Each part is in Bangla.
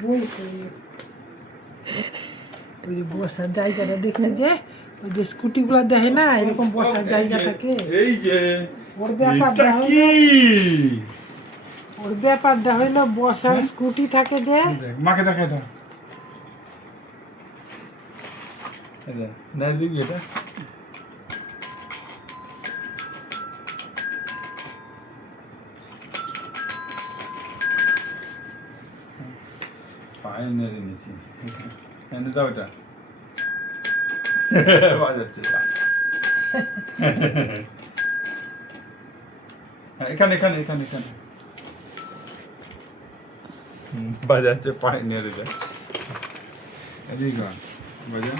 বই ওই যে বসার জায়গাটা দেখছে যে ওই যে স্কুটিগুলো দেখে না এরকম বসার জায়গা থাকে। এই যে ওর ব্যাপারটা হইল বসার স্কুটি থাকে যে। মাকে দেখাই দাও নাইর দিবি এটা পায়ে নেড়ে নিয়েছি এনে দাও এটা বাজাচ্ছে এখানে এখানে এখানে এখানে বাজাচ্ছে পায়ে নেড়ে দেয় এদিকে বাজা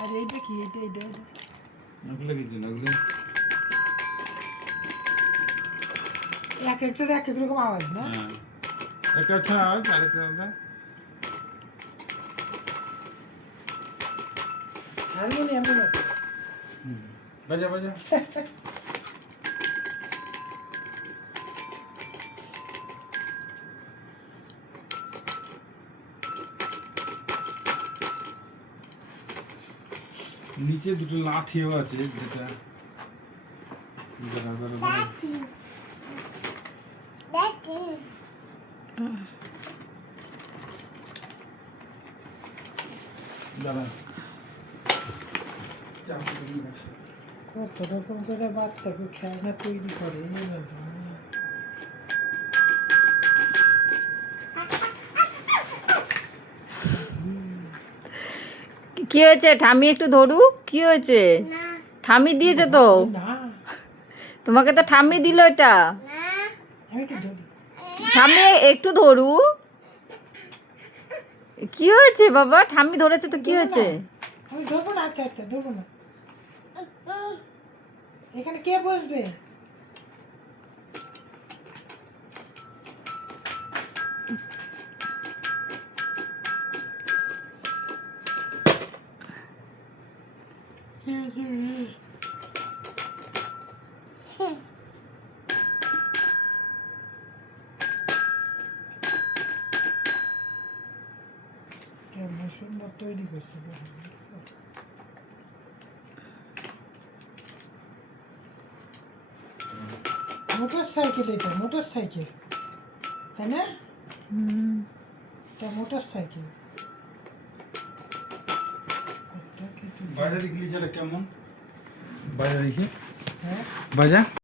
আর এইটা কি এটা ওগুলো কিছু না ওগুলো এক একটার এক এক রকম আওয়াজ না। হ্যাঁ একটা হচ্ছে আওয়াজ আরেকটা আলাদা হারমোনিয়ামের মতো। বাজা বাজা নিচে দুটো লাঠিও আছে যেটা দাদা কত রকম করে বাচ্চাকে খেলনা তৈরি করে কি হয়েছে ঠামি একটু ধরু কি হয়েছে ঠামি দিয়েছে তো না। তোমাকে তো ঠামি দিল এটা আমি একটু ধরি। ঠামি একটু ধরু কি হয়েছে বাবা ঠামি ধরেছে তো কি হয়েছে আমি ধরবো না। আচ্ছা আচ্ছা ধরবো না। এখানে কে বসবে? কেমন সুন্দর তৈরি করছে মোটর সাইকেল। এটা মোটর সাইকেল তাই না? এটা মোটর সাইকেল। বাজা দেখলি যেটা কেমন বাজা দেখি হ্যাঁ বাজা